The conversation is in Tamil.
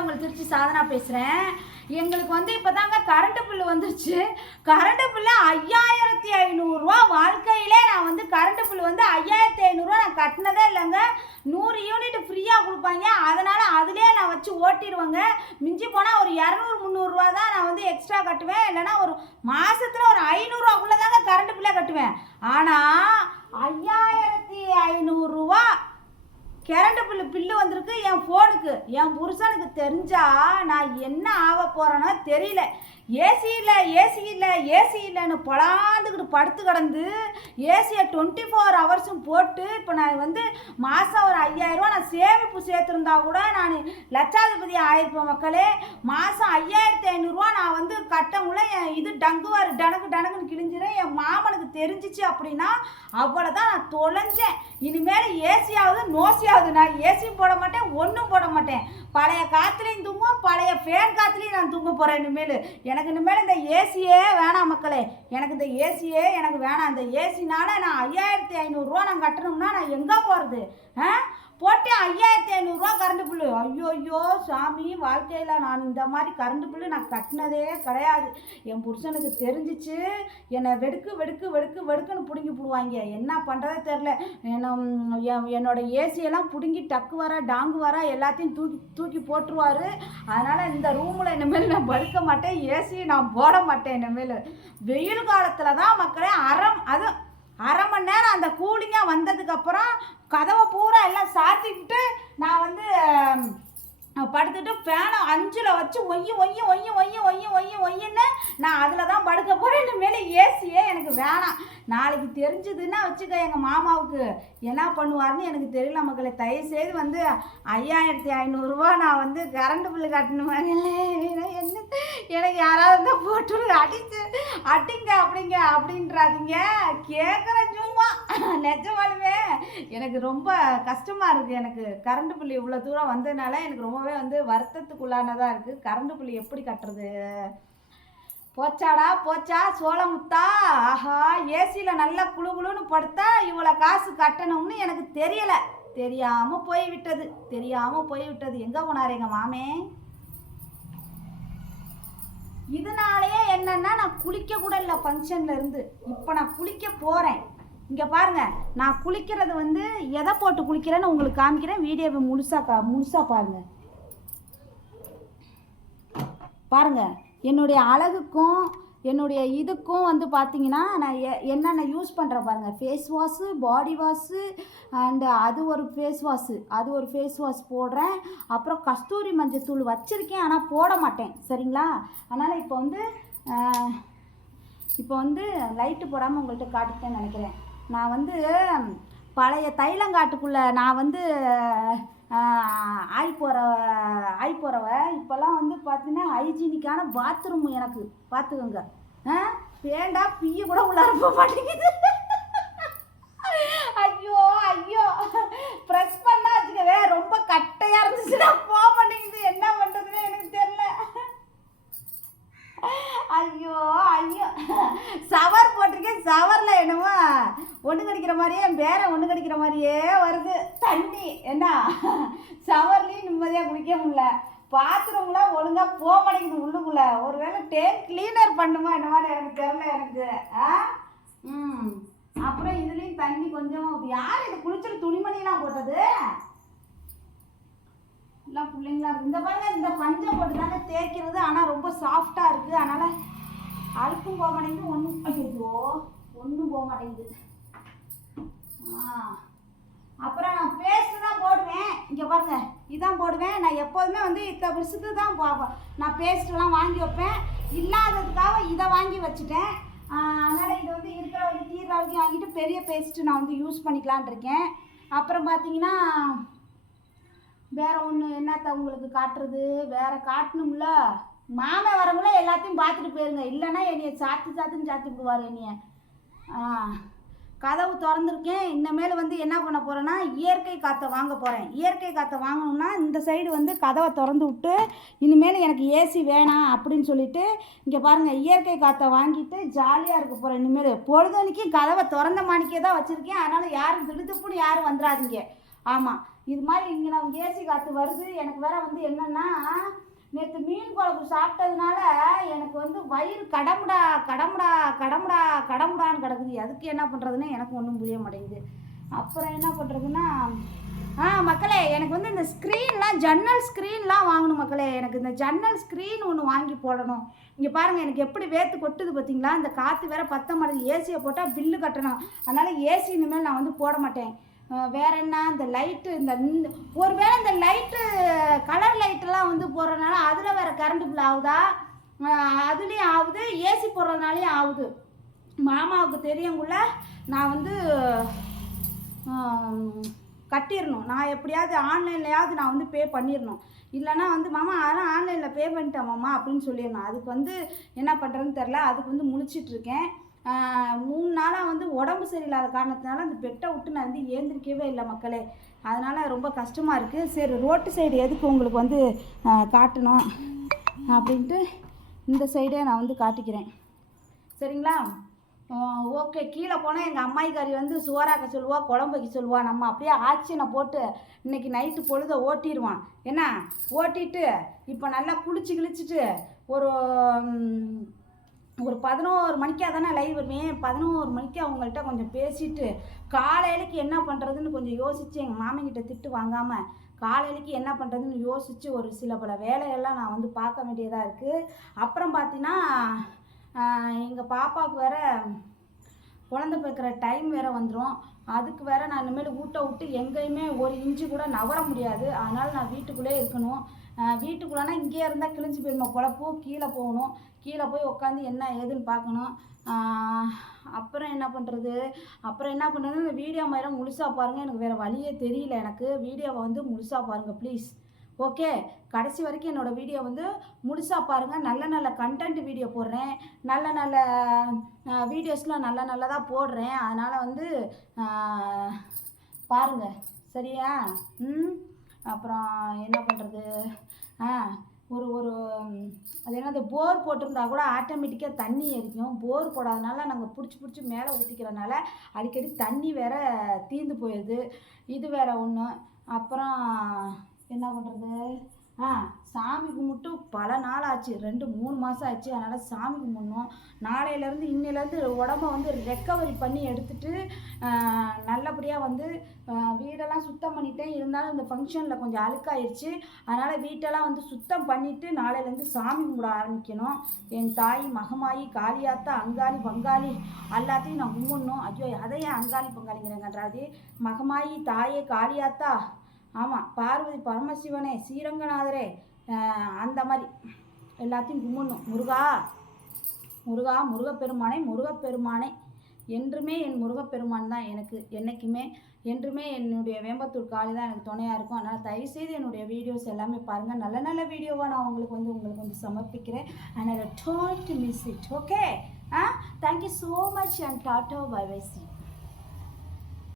உங்களை திருச்சி சாதனா பேசுகிறேன் எங்களுக்கு வந்து இப்போ தாங்க கரண்ட்டு பில்லு வந்துருச்சு கரண்ட்டு பில்லு ஐயாயிரத்தி ஐநூறுரூவா வாழ்க்கையிலே நான் வந்து கரண்ட்டு பில்லு வந்து ஐயாயிரத்தி ஐநூறுரூவா நான் கட்டினதே இல்லைங்க. நூறு யூனிட் ஃப்ரீயாக கொடுப்பாங்க. அதனால் அதுலேயே நான் வச்சு ஓட்டிடுவேங்க. மிஞ்சி போனால் ஒரு இரநூறு முந்நூறுரூவா தான் நான் வந்து எக்ஸ்ட்ரா கட்டுவேன். இல்லைன்னா ஒரு மாதத்தில் ஒரு ஐநூறுரூவாக்குள்ளே தாங்க கரண்ட்டு பில்லே கட்டுவேன். ஆனால் ஐயாயிரத்தி ஐநூறுரூவா கரண்ட் பில்லு பில்லு வந்திருக்கு. என் ஃபோனுக்கு என் புருஷனுக்கு தெரிஞ்சா நான் என்ன ஆக போகிறேனோ தெரியல. ஏசி இல்லை ஏசி இல்லை ஏசி இல்லைன்னு பொழாந்துக்கிட்டு படுத்து கிடந்து ஏசியை டுவெண்ட்டி ஃபோர் ஹவர்ஸும் போட்டு இப்போ நான் வந்து மாதம் ஒரு ஐயாயிரரூவா நான் சேமிப்பு சேர்த்துருந்தா கூட நான் லட்சாதிபதி ஆயிருப்பேன் மக்களே. மாதம் ஐயாயிரத்தி ஐநூறுரூவா நான் வந்து கட்டவுள்ள என் இது டங்குவார் டனக்கு டனக்குன்னு கிழிஞ்சிடும் என் மாமனுக்கு தெரிஞ்சிச்சு அப்படின்னா அவ்வளோதான் நான் தொலைஞ்சேன். இனிமேல் ஏசியாவது நோசியாவது நான் ஏசியும் போட மாட்டேன் ஒன்றும் போட மாட்டேன். பழைய காற்றுலையும் தூங்குவோம் பழைய ஃபேன் காற்றுலையும் நான் தூங்க போகிறேன் இனிமேல். எனக்கு இனிமேல் இந்த ஏசியே வேணாம் மக்களே. எனக்கு இந்த ஏசியே எனக்கு வேணாம். இந்த ஏசினால நான் ஐயாயிரத்தி ஐநூறுரூவா நான் கட்டணும்னா நான் எங்கே போகிறது ஆ? போட்டேன் ஐயாயிரத்தி ஐநூறுரூவா கரண்ட் பில்லு. ஐயோ ஐயோ சாமி வாழ்க்கையில் நான் இந்த மாதிரி கரண்ட் பில்லு நான் கட்டினதே கிடையாது. என் புருஷனுக்கு தெரிஞ்சிச்சு. என்னை வெடுக்கு வெடுக்கு வெடுக்கு வெடுக்குன்னு பிடுங்கி போடுவாங்க. என்ன பண்ணுறதே தெரில என்ன என் என்னோட ஏசியெல்லாம் பிடுங்கி டக்கு வர டாங்கு வர எல்லாத்தையும் தூக்கி தூக்கி போட்டுருவாரு. அதனால் இந்த ரூமில் இனிமேல் நான் படுக்க மாட்டேன். ஏசி நான் போட மாட்டேன் இனிமேல். வெயில் காலத்தில் தான் மக்களே அறம் அது அரை மணி நேரம் அந்த கூலிங்காக வந்ததுக்கப்புறம் கதவை பூரா எல்லாம் சாத்திக்கிட்டு நான் வந்து படுத்துட்டு ஃபேனை அஞ்சில் வச்சு ஒய்யும் ஒய்யு ஒய்யும் ஒய்யும் ஒய்யும் ஒய்யும் ஒய்யுன்னு நான் அதில் தான் படுக்க போகிறேன் இனிமேல் ஏசியே எனக்கு வேணாம். நாளைக்கு தெரிஞ்சதுன்னா வச்சுக்க எங்கள் மாமாவுக்கு என்ன பண்ணுவாருன்னு எனக்கு தெரியல மக்களை. தயவுசெய்து வந்து ஐயாயிரத்தி ஐநூறுரூவா நான் வந்து கரண்ட் பில்லு கட்டணுமாங்களே என்ன? எனக்கு யாராவது இருந்தால் போட்டு அடிச்சு அடிங்க அப்படிங்க அப்படின்றாதீங்க. கேட்குறேன் சும்மா. நிஜமாலுமே எனக்கு ரொம்ப கஷ்டமாக இருக்குது எனக்கு கரண்ட் புள்ளி இவ்வளோ தூரம் வந்ததுனால எனக்கு ரொம்பவே வந்து வருத்தத்துக்குள்ளானதாக இருக்குது கரண்ட் புள்ளி எப்படி கட்டுறது? போச்சாடா போச்சா? சோளமுத்தா ஆஹா ஏசியில் நல்லா குளு குளுன்னு படுத்தா இவ்வளோ காசு கட்டணும்னு எனக்கு தெரியலை. தெரியாமல் போய் விட்டது தெரியாமல் போய் விட்டது எங்கே போனார் எங்கள் மாமே? இதனாலேயே என்னன்னா நான் குளிக்க கூட இல்லை ஃபங்க்ஷன்ல இருந்து. இப்போ நான் குளிக்க போகிறேன் இங்கே பாருங்க நான் குளிக்கிறது வந்து எதை போட்டு குளிக்கிறேன்னு உங்களுக்கு காமிக்கிறேன். வீடியோவை முழுசா கா முழுசா பாருங்க. பாருங்க என்னுடைய அழகுக்கும் என்னுடைய இதுக்கும் வந்து பார்த்தீங்கன்னா நான் எ என்னென்ன யூஸ் பண்ணுறேன் பாருங்கள் face wash body wash and அது ஒரு ஃபேஸ் வாஷு அது ஒரு ஃபேஸ் வாஷ் போடுறேன். அப்புறம் கஸ்தூரி மஞ்சள் தூள் வச்சுருக்கேன் ஆனால் போட மாட்டேன். சரிங்களா? அதனால் இப்போ வந்து இப்போ வந்து லைட்டு போடாமல் உங்கள்கிட்ட காட்டுத்தேன்னு நினைக்கிறேன். நான் வந்து பழைய தைலங்காட்டுக்குள்ளே நான் வந்து ஆய் போகிற ஆய் போகிறவ இப்போல்லாம் வந்து பார்த்தீங்கன்னா ஹைஜீனிக்கான பாத்ரூம் எனக்கு. பார்த்துக்கோங்க ஆ? வேண்டா பிய கூட உள்ளார போக மாட்டேங்குது ஐயோ ஐயோ ப்ரெஸ் பண்ணா வச்சுக்கவே ரொம்ப கட்டையாக இருந்துச்சுன்னா போக மாட்டேங்குது என்ன பண்ணுறதுன்னு எனக்கு தெரியல ஐயோ ஐயோ சவர் போட்டிருக்கேன் சவரில் என்னமோ ஒன்று கடிக்கிற மாதிரியே அடிக்கிற மாதிரியே வருது. தண்ணி. என்ன சவர்லேயும் நிம்மதியாக குளிக்க முடியல. பாத்ரூம்லாம் ஒழுங்காக போக மாட்டேங்குது உள்ளுக்குள்ள. ஒருவேளை டேங்க் க்ளீனர் பண்ணுமா என்னமான்னு எனக்கு தெரில எனக்கு. ஆ? ம். அப்புறம் இதுலேயும் தண்ணி கொஞ்சம் யார் இது குளிச்சுட்டு துணிமணிலாம் போட்டது? எல்லாம் பிள்ளைங்களா இந்த பாருங்க இந்த பஞ்சை போட்டு தாங்க தேய்க்கிறது. ஆனால் ரொம்ப சாஃப்டாக இருக்குது அதனால் அழுக்கும் போக மாட்டேங்குது. ஒன்றும் ஐயோ ஒன்றும் போக மாட்டேங்குது. அப்புறம் நான் பேஸ்ட்டு தான் போடுவேன். இங்கே பாருங்க இதான் போடுவேன். நான் எப்போதுமே வந்து இத்தனை வருஷத்துக்கு தான் போ- நான் பேஸ்ட்லாம் வாங்கி வைப்பேன். இல்லாததுக்காக இதை வாங்கி வச்சுட்டேன். அதனால் இது வந்து இருக்கிற வரைக்கும் தீர்ற வரைக்கும் வாங்கிட்டு பெரிய பேஸ்ட்டு நான் வந்து யூஸ் பண்ணிக்கலான் இருக்கேன். அப்புறம் பார்த்தீங்கன்னா வேற ஒன்று என்னத்த உங்களுக்கு காட்டுறது? வேறு காட்டணும்ல? மாமன் வரவங்கள எல்லாத்தையும் பார்த்துட்டு போயிருங்க. இல்லைன்னா என்னைய சாத்து சாத்துன்னு சாத்தி விடுவார் என்னைய. ஆ. கதவு திறந்துருக்கேன் இனிமேல் வந்து என்ன பண்ண போகிறேன்னா இயற்கை காற்றை வாங்க போகிறேன் இயற்கை காற்றை வாங்கணும்னா இந்த சைடு வந்து கதவை திறந்து விட்டு இனிமேல் எனக்கு ஏசி வேணாம் அப்படின்னு சொல்லிட்டு இங்கே பாருங்கள் இயற்கை காற்றை வாங்கிட்டு ஜாலியாக இருக்க போகிறேன் இனிமேல். பொழுதனைக்கும் கதவை திறந்த மாணிக்கே தான் வச்சுருக்கேன். அதனால் யாரும் திடுத்துப்புன்னு யாரும் வந்துடாதீங்க ஆமாம் இது மாதிரி இங்கே நான் ஏசி காற்று வருது. எனக்கு வேறு வந்து என்னென்னா நேற்று மீன் குழம்பு சாப்பிட்டதுனால எனக்கு வந்து வயிறு கடமுடா கடமுடா கடமுடா கடமுடான்னு கிடக்குது. அதுக்கு என்ன பண்ணுறதுன்னு எனக்கு ஒன்றும் புரிய மாட்டேங்குது. அப்புறம் என்ன பண்ணுறதுன்னா ஆ மக்களே எனக்கு வந்து இந்த ஸ்க்ரீன்லாம் ஜன்னல் ஸ்க்ரீன்லாம் வாங்கணும் மக்களே. எனக்கு இந்த ஜன்னல் ஸ்க்ரீன் ஒன்று வாங்கி போடணும். இங்கே பாருங்கள் எனக்கு எப்படி வேர்த்து கொட்டுது பார்த்தீங்களா இந்த காற்று வேற பத்த மாட்டேங்குது. ஏசியை போட்டால் பில்லு கட்டணும். அதனால் ஏசி இனிமேல் நான் வந்து போட மாட்டேன். வேற என்ன? இந்த லைட்டு இந்த ஒருவேளை இந்த லைட்டு கலர் லைட்டெல்லாம் வந்து போடுறதுனால அதில் வேற கரண்ட் பில் ஆகுதா? அதுலேயும் ஆகுது ஏசி போடுறதுனாலையும் ஆகுது. மாமாவுக்கு தெரியுங்குள்ள நான் வந்து கட்டிடணும். நான் எப்படியாவது ஆன்லைன்லையாவது நான் வந்து பே பண்ணிடணும். இல்லைன்னா வந்து மாமா அதெல்லாம் ஆன்லைனில் பே பண்ணிட்டேன் மாமா அப்படின்னு சொல்லிடணும். அதுக்கு வந்து என்ன பண்ணுறதுன்னு தெரில அதுக்கு வந்து முழிச்சிட்டுருக்கேன் மூணு நாளாக வந்து உடம்பு சரியில்லாத காரணத்தினால அந்த பெட்டை விட்டு நான் வந்து ஏந்திரிக்கவே இல்லை மக்களே. அதனால் ரொம்ப கஷ்டமாக இருக்குது சரி ரோட்டு சைடு எதுக்கு உங்களுக்கு வந்து காட்டணும்? அப்படின்ட்டு இந்த சைடே நான் வந்து காட்டிக்கிறேன். சரிங்களா? ஓகே கீழே போனால் எங்கள் அம்மாய்க்காரி வந்து சுவராக்க சொல்லுவா குழம்பு வைக்க சொல்லுவா. நம்ம அப்படியே ஆக்ஷனை போட்டு இன்னைக்கு நைட்டு பொழுத ஓட்டிடுவான் என்ன? ஓட்டிட்டு இப்போ நல்லா குளிச்சு கிழிச்சிட்டு ஒரு ஒரு பதினோரு மணிக்காக தானே லைவ் வருவேன் பதினோரு மணிக்கு அவங்கள்ட்ட கொஞ்சம் பேசிட்டு காலையிலக்கு என்ன பண்ணுறதுன்னு கொஞ்சம் யோசித்து எங்கள் மாமங்கிட்ட திட்டு வாங்காமல் காலையிலக்கு என்ன பண்ணுறதுன்னு யோசித்து ஒரு சில பல வேலையெல்லாம் நான் வந்து பார்க்க வேண்டியதாக இருக்குது அப்புறம் பார்த்தீங்கன்னா எங்கள் பாப்பாவுக்கு வேறு குழந்தை பிறக்கிற டைம் வேறு வந்துடும் அதுக்கு வேறு நான் இனிமேல் ஊட்ட விட்டு எங்கேயுமே ஒரு இன்ச்சு கூட நவர முடியாது. அதனால் நான் வீட்டுக்குள்ளே இருக்கணும். வீட்டுக்குள்ளேனா இங்கேயே இருந்தால் கிழிஞ்சு போயிடுமா குழப்பும் கீழே போகணும். கீழே போய் உட்காந்து என்ன ஏதுன்னு பார்க்கணும். அப்புறம் என்ன பண்ணுறது அப்புறம் என்ன பண்ணுறது இந்த வீடியோ மாதிரி முழுசாக பாருங்கள் எனக்கு வேறு வழியே தெரியல எனக்கு. வீடியோவை வந்து முழுசாக பாருங்கள் ப்ளீஸ் ஓகே கடைசி வரைக்கும் என்னோடய வீடியோ வந்து முழுசாக பாருங்கள் நல்ல நல்ல கண்டென்ட் வீடியோ போடுறேன். நல்ல நல்ல வீடியோஸ்லாம் நல்ல நல்லதாக போடுறேன். அதனால் வந்து பாருங்கள் சரியா? ம்? அப்புறம் என்ன பண்ணுறது ஆ ஒரு ஒரு அது என்னது போர் போட்டிருந்தா கூட ஆட்டோமேட்டிக்காக தண்ணி எரிக்கும் போர் போடாதனால நாங்கள் பிடிச்சி பிடிச்சி மேலே ஊற்றிக்கிறனால அடிக்கடி தண்ணி வேற தீந்து போயிடுது இது வேற ஒன்று அப்புறம் என்ன பண்ணுறது ஆ சாமி கும்பிட்டு பல நாள் ஆச்சு. ரெண்டு மூணு மாதம் ஆச்சு. அதனால் சாமி கும்பிடணும். நாளையிலேருந்து இன்னிலேருந்து உடம்ப வந்து ரெக்கவரி பண்ணி எடுத்துட்டு நல்லபடியாக வந்து வீடெல்லாம் சுத்தம் பண்ணிட்டேன் இருந்தாலும் இந்த ஃபங்க்ஷனில் கொஞ்சம் அழுக்காயிருச்சு. அதனால் வீட்டெல்லாம் வந்து சுத்தம் பண்ணிவிட்டு நாளையிலேருந்து சாமி கும்பிட ஆரம்பிக்கணும். என் தாய் மகமாயி காளியாத்தா அங்காளி பங்காளி எல்லாத்தையும் நான் கும்பிடணும். ஐயோ அதை ஏன் அங்காளி பங்காளிங்கிறேங்கன்றாது மகமாயி தாயே காளியாத்தா ஆமாம் பார்வதி பரமசிவனே ஸ்ரீரங்கநாதரே அந்த மாதிரி எல்லாத்தையும் கும்பிடணும். முருகா முருகா முருகப்பெருமானே முருகப்பெருமானே. என்றுமே என் முருகப்பெருமான் தான் எனக்கு என்றைக்குமே என்றுமே என்னுடைய வேம்பத்தூர் காலி தான் எனக்கு துணையாக இருக்கும். அதனால் தயவுசெய்து என்னுடைய வீடியோஸ் எல்லாமே பாருங்கள் நல்ல நல்ல வீடியோவாக நான் உங்களுக்கு வந்து உங்களுக்கு வந்து சமர்ப்பிக்கிறேன். And I don't miss it okay ah? Thank you so much and Tata bye bye C